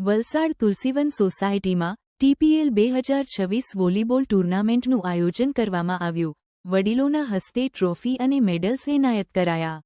વલસાડ તુલસીવન સોસાયટીમાં ટીપીએલ બે હજાર છવ્વીસ વોલીબોલ ટુર્નામેન્ટનું આયોજન કરવામાં આવ્યું. વડીલોના હસ્તે ટ્રોફી અને મેડલ્સ એનાયત કરાયા.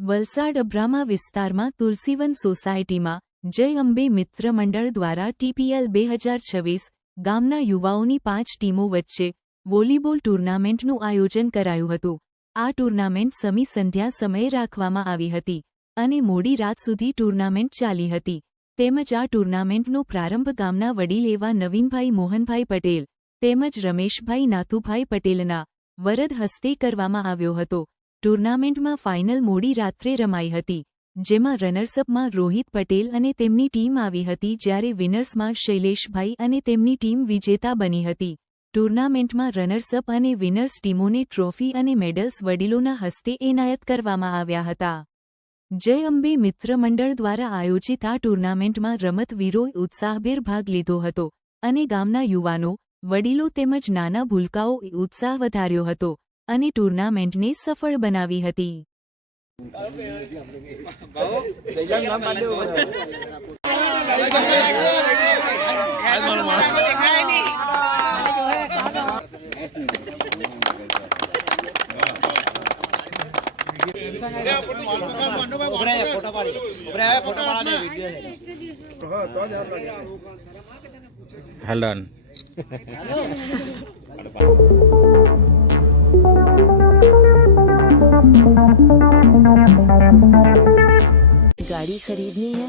વલસાડ અબ્રામા વિસ્તારમાં તુલસીવન સોસાયટીમાં જય અંબે મિત્ર મંડળ દ્વારા ટીપીએલ બે હજાર છવ્વીસ ગામના યુવાઓની પાંચ ટીમો વચ્ચે વોલીબોલ ટુર્નામેન્ટનું આયોજન કરાયું હતું. આ ટુર્નામેન્ટ સમી સંધ્યા સમયે રાખવામાં આવી હતી અને મોડી રાત સુધી ટુર્નામેન્ટ ચાલી હતી. તેમજ આ ટુર્નામેન્ટનો પ્રારંભ ગામના વડીલ એવા નવીનભાઈ મોહનભાઈ પટેલ, તેમજ રમેશભાઈ નાથુભાઈ પટેલના વરદ હસ્તે કરવામાં આવ્યો હતો. ટુર્નામેન્ટમાં ફાઇનલ મોડી રાત્રે રમાઈ હતી, જેમાં રનર્સઅપમાં રોહિત પટેલ અને તેમની ટીમ આવી હતી જ્યારે વિનર્સમાં શૈલેષભાઈ અને તેમની ટીમ વિજેતા બની હતી. ટુર્નામેન્ટમાં રનર્સઅપ અને વિનર્સ ટીમોને ટ્રોફી અને મેડલ્સ વડીલોના હસ્તે એનાયત કરવામાં આવ્યા હતા. જય અંબે મિત્ર દ્વારા આયોજિત આ ટુર્નામેન્ટમાં રમતવીરોએ ઉત્સાહભેર ભાગ લીધો હતો અને ગામના યુવાનો વડીલો તેમજ નાના ભૂલકાઓએ ઉત્સાહ વધાર્યો હતો અને ટુર્નામેન્ટને સફળ બનાવી હતી गाड़ी खरीदनी है।